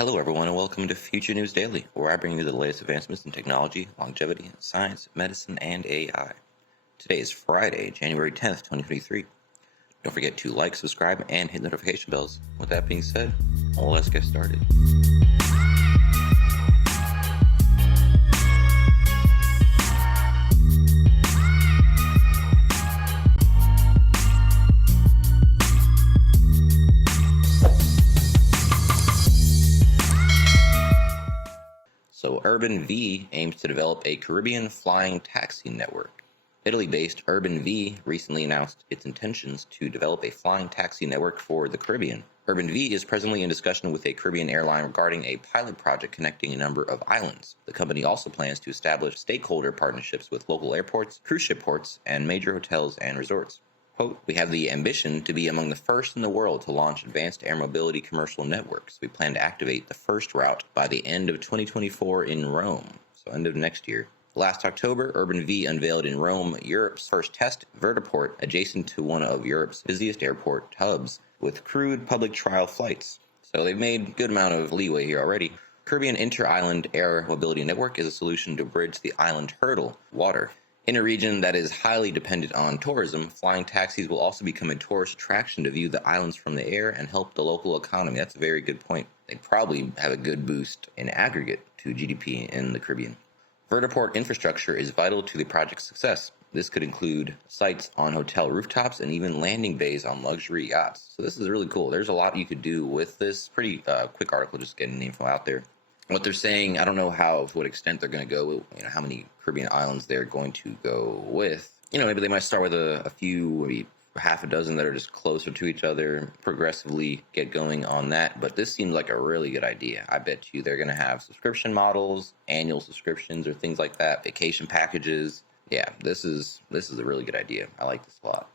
Hello, everyone, and welcome to Future News Daily, where I bring you the latest advancements in technology, longevity, science, medicine, and AI. Today is Friday, January 10th, 2023. Don't forget to like, subscribe, and hit notification bells. With that being said, let's get started. So Urban V aims to develop a Caribbean flying taxi network. Italy-based Urban V recently announced its intentions to develop a flying taxi network for the Caribbean. Urban V is presently in discussion with a Caribbean airline regarding a pilot project connecting a number of islands. The company also plans to establish stakeholder partnerships with local airports, cruise ship ports, and major hotels and resorts. Quote, "We have the ambition to be among the first in the world to launch advanced air mobility commercial networks. We plan to activate the first route by the end of 2024 in Rome," so end of next year. Last October, Urban V unveiled in Rome Europe's first test vertiport adjacent to one of Europe's busiest airport hubs with crewed public trial flights. So they've made a good amount of leeway here already. Caribbean Inter-Island Air Mobility Network is a solution to bridge the island hurdle, water. In a region that is highly dependent on tourism, flying taxis will also become a tourist attraction to view the islands from the air and help the local economy. That's a very good point. They probably have a good boost in aggregate to GDP in the Caribbean. Vertiport infrastructure is vital to the project's success. This could include sites on hotel rooftops and even landing bays on luxury yachts. So this is really cool. There's a lot you could do with this. Pretty quick article, just getting the info out there. What they're saying, I don't know to what extent they're going to go, how many Caribbean islands they're going to go with. Maybe they might start with a few, maybe half a dozen that are just closer to each other, progressively get going on that. But this seems like a really good idea. I bet you they're going to have subscription models, annual subscriptions or things like that, vacation packages. Yeah, this is a really good idea. I like this a lot.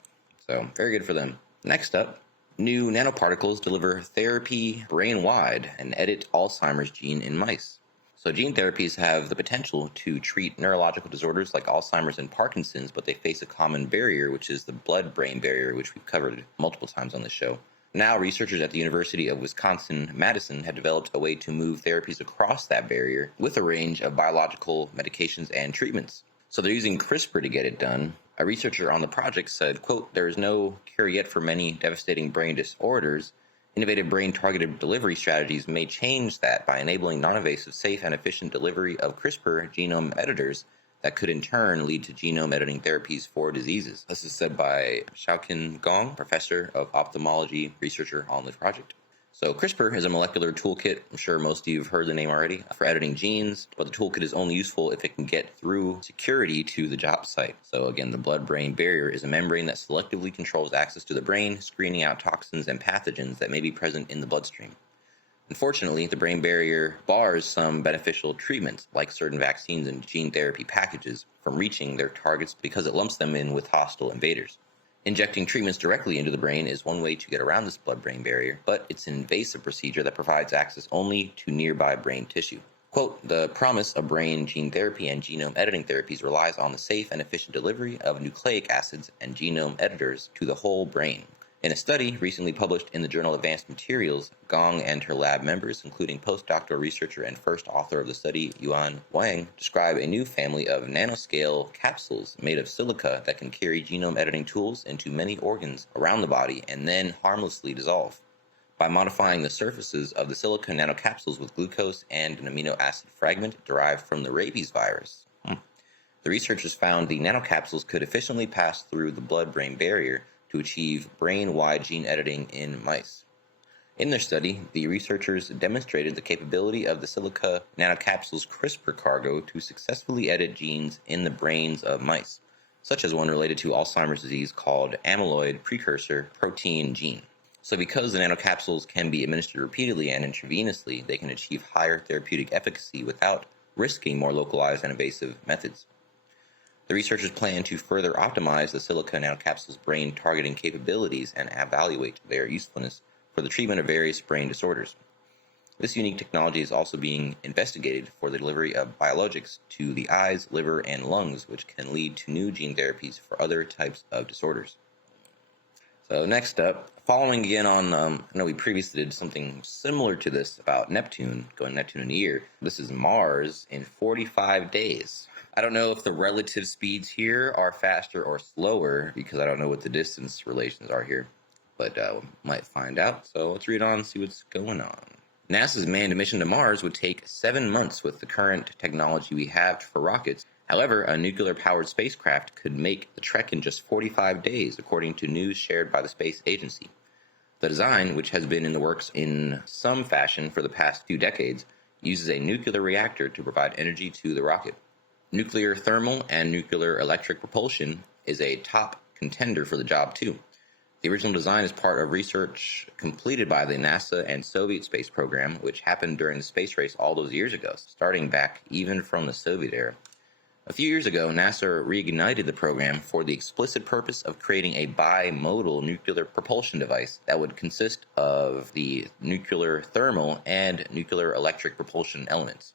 So very good for them. Next up, new nanoparticles deliver therapy brain-wide and edit Alzheimer's gene in mice. So gene therapies have the potential to treat neurological disorders like Alzheimer's and Parkinson's, but they face a common barrier, which is the blood-brain barrier, which we've covered multiple times on this show. Now, researchers at the University of Wisconsin-Madison have developed a way to move therapies across that barrier with a range of biological medications and treatments. So they're using CRISPR to get it done. A researcher on the project said, quote, "There is no cure yet for many devastating brain disorders. Innovative brain-targeted delivery strategies may change that by enabling non-invasive, safe, and efficient delivery of CRISPR genome editors that could in turn lead to genome editing therapies for diseases." This is said by Xiaoqin Gong, professor of ophthalmology researcher on this project. So CRISPR is a molecular toolkit. I'm sure most of you have heard the name already, for editing genes, but the toolkit is only useful if it can get through security to the job site. So again, the blood-brain barrier is a membrane that selectively controls access to the brain, screening out toxins and pathogens that may be present in the bloodstream. Unfortunately, the brain barrier bars some beneficial treatments, like certain vaccines and gene therapy packages, from reaching their targets because it lumps them in with hostile invaders. Injecting treatments directly into the brain is one way to get around this blood-brain barrier, but it's an invasive procedure that provides access only to nearby brain tissue. Quote, "The promise of brain gene therapy and genome editing therapies relies on the safe and efficient delivery of nucleic acids and genome editors to the whole brain." In a study recently published in the journal Advanced Materials, Gong and her lab members, including postdoctoral researcher and first author of the study, Yuan Wang, describe a new family of nanoscale capsules made of silica that can carry genome editing tools into many organs around the body and then harmlessly dissolve. By modifying the surfaces of the silica nanocapsules with glucose and an amino acid fragment derived from the rabies virus, the researchers found the nanocapsules could efficiently pass through the blood-brain barrier to achieve brain-wide gene editing in mice. In their study, the researchers demonstrated the capability of the silica nanocapsule's CRISPR cargo to successfully edit genes in the brains of mice, such as one related to Alzheimer's disease called amyloid precursor protein gene. So because the nanocapsules can be administered repeatedly and intravenously, they can achieve higher therapeutic efficacy without risking more localized and invasive methods. The researchers plan to further optimize the silica nanocapsule's brain targeting capabilities and evaluate their usefulness for the treatment of various brain disorders. This unique technology is also being investigated for the delivery of biologics to the eyes, liver, and lungs, which can lead to new gene therapies for other types of disorders. So next up, following again on, I know we previously did something similar to this about Neptune, going Neptune in a year. This is Mars in 45 days. I don't know if the relative speeds here are faster or slower because I don't know what the distance relations are here, but we might find out. So let's read on and see what's going on. NASA's manned mission to Mars would take 7 months with the current technology we have for rockets. However, a nuclear-powered spacecraft could make the trek in just 45 days, according to news shared by the space agency. The design, which has been in the works in some fashion for the past few decades, uses a nuclear reactor to provide energy to the rocket. Nuclear thermal and nuclear electric propulsion is a top contender for the job, too. The original design is part of research completed by the NASA and Soviet space program, which happened during the space race all those years ago, starting back even from the Soviet era. A few years ago, NASA reignited the program for the explicit purpose of creating a bimodal nuclear propulsion device that would consist of the nuclear thermal and nuclear electric propulsion elements,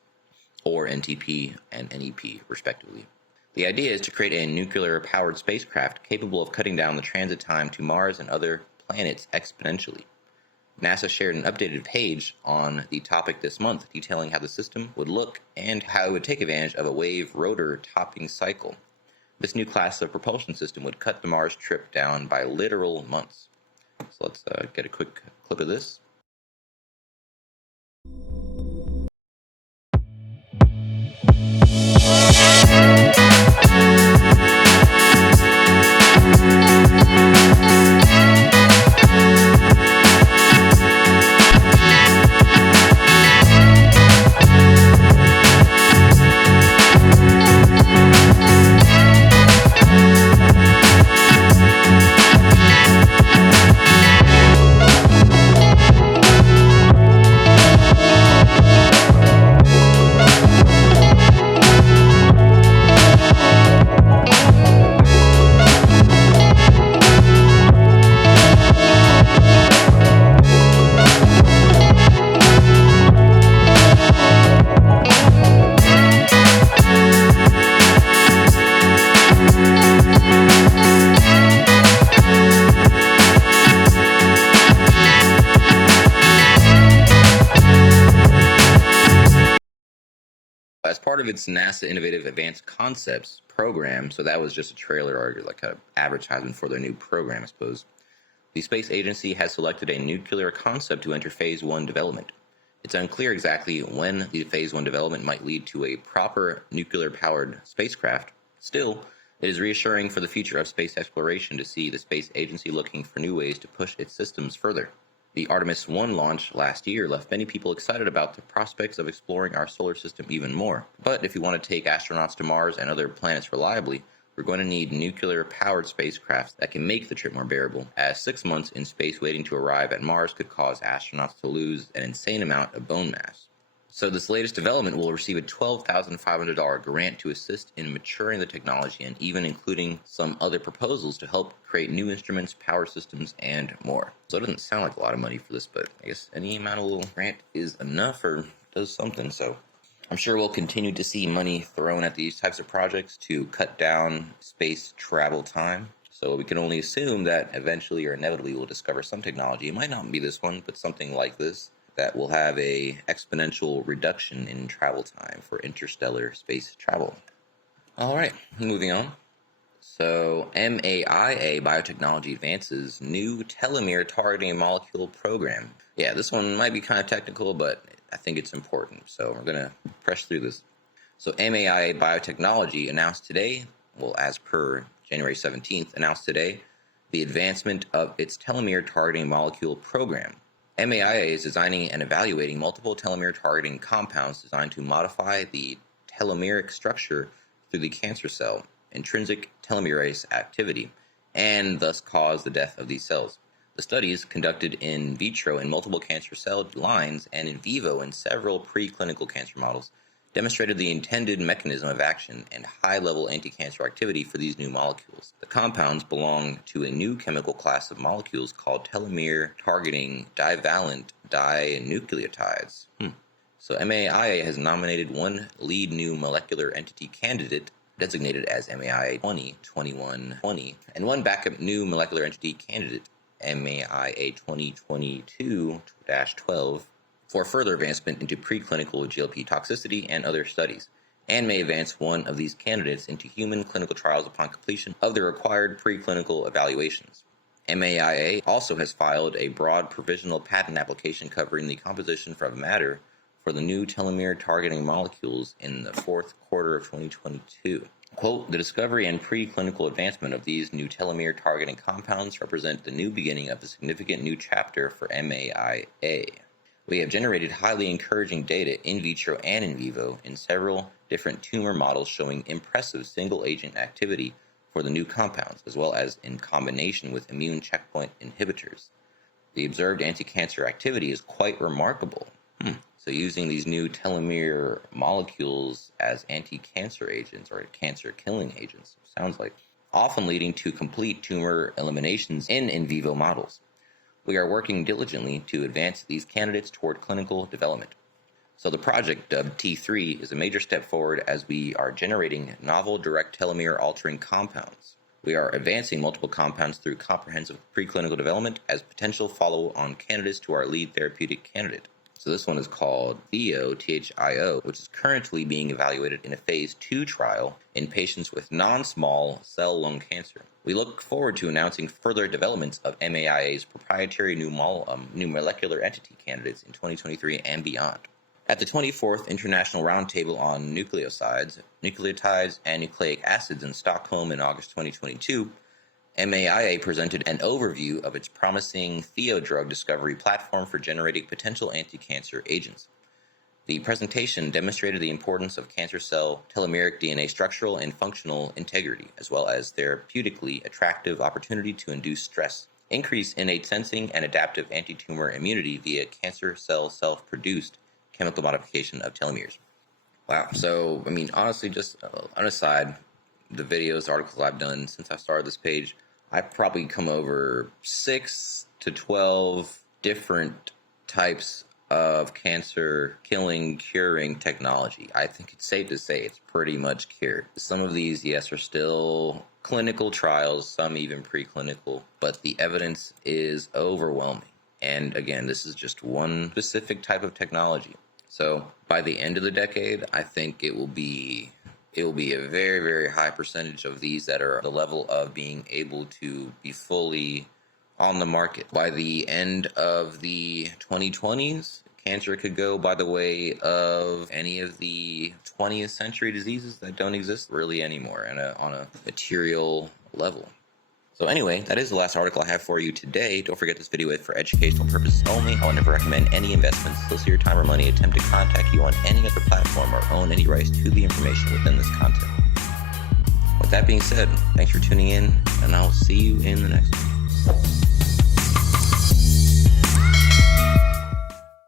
or NTP and NEP, respectively. The idea is to create a nuclear-powered spacecraft capable of cutting down the transit time to Mars and other planets exponentially. NASA shared an updated page on the topic this month, detailing how the system would look and how it would take advantage of a wave rotor topping cycle. This new class of propulsion system would cut the Mars trip down by literal months. So let's get a quick clip of this. As part of its NASA Innovative Advanced Concepts program, so that was just a trailer or like an advertisement for their new program, I suppose, the space agency has selected a nuclear concept to enter Phase 1 development. It's unclear exactly when the Phase 1 development might lead to a proper nuclear-powered spacecraft. Still, it is reassuring for the future of space exploration to see the space agency looking for new ways to push its systems further. The Artemis 1 launch last year left many people excited about the prospects of exploring our solar system even more. But if we want to take astronauts to Mars and other planets reliably, we're going to need nuclear-powered spacecrafts that can make the trip more bearable, as 6 months in space waiting to arrive at Mars could cause astronauts to lose an insane amount of bone mass. So this latest development will receive a $12,500 grant to assist in maturing the technology and even including some other proposals to help create new instruments, power systems, and more. So it doesn't sound like a lot of money for this, but I guess any amount of little grant is enough or does something. So I'm sure we'll continue to see money thrown at these types of projects to cut down space travel time. So we can only assume that eventually or inevitably we'll discover some technology. It might not be this one, but something like this that will have a exponential reduction in travel time for interstellar space travel. All right, moving on. So MAIA Biotechnology advances new telomere-targeting molecule program. Yeah, this one might be kind of technical, but I think it's important. So we're going to press through this. So MAIA Biotechnology announced today, well, as per January 17th, announced today the advancement of its telomere-targeting molecule program. MAIA is designing and evaluating multiple telomere-targeting compounds designed to modify the telomeric structure through the cancer cell, intrinsic telomerase activity, and thus cause the death of these cells. The studies, conducted in vitro in multiple cancer cell lines and in vivo in several preclinical cancer models, demonstrated the intended mechanism of action and high-level anti-cancer activity for these new molecules. The compounds belong to a new chemical class of molecules called telomere-targeting divalent dinucleotides. So MAIA has nominated one lead new molecular entity candidate, designated as MAIA 202120, and one backup new molecular entity candidate, MAIA 2022-12 for further advancement into preclinical GLP toxicity and other studies, and may advance one of these candidates into human clinical trials upon completion of the required preclinical evaluations. MAIA also has filed a broad provisional patent application covering the composition of matter for the new telomere-targeting molecules in the fourth quarter of 2022. Quote, the discovery and preclinical advancement of these new telomere-targeting compounds represent the new beginning of a significant new chapter for MAIA. We have generated highly encouraging data in vitro and in vivo in several different tumor models showing impressive single-agent activity for the new compounds, as well as in combination with immune checkpoint inhibitors. The observed anti-cancer activity is quite remarkable. So using these new telomere molecules as anti-cancer agents or cancer-killing agents, sounds like, often leading to complete tumor eliminations in vivo models. We are working diligently to advance these candidates toward clinical development. So the project, dubbed T3, is a major step forward as we are generating novel direct telomere altering compounds. We are advancing multiple compounds through comprehensive preclinical development as potential follow-on candidates to our lead therapeutic candidate. So this one is called THIO, THIO, which is currently being evaluated in a phase 2 trial in patients with non-small cell lung cancer. We look forward to announcing further developments of MAIA's proprietary new molecular entity candidates in 2023 and beyond. At the 24th International Roundtable on Nucleosides, Nucleotides, and Nucleic Acids in Stockholm in August 2022, MAIA presented an overview of its promising THIO drug discovery platform for generating potential anti-cancer agents. The presentation demonstrated the importance of cancer cell telomeric DNA structural and functional integrity, as well as therapeutically attractive opportunity to induce stress, increase innate sensing, and adaptive anti-tumor immunity via cancer cell self-produced chemical modification of telomeres. Wow. So, honestly, just on a side, the videos, articles I've done since I started this page, I've probably come over 6 to 12 different types of cancer killing, curing technology. I think it's safe to say it's pretty much cured. Some of these, yes, are still clinical trials, some even preclinical, but the evidence is overwhelming. And again, this is just one specific type of technology. So by the end of the decade, I think it will be a very, very high percentage of these that are the level of being able to be fully on the market. By the end of the 2020s, cancer could go by the way of any of the 20th century diseases that don't exist really anymore on a material level. So anyway, that is the last article I have for you today. Don't forget this video is for educational purposes only. I will never recommend any investments, solicitor your time or money, attempt to contact you on any other platform, or own any rights to the information within this content. With that being said, thanks for tuning in, and I'll see you in the next one.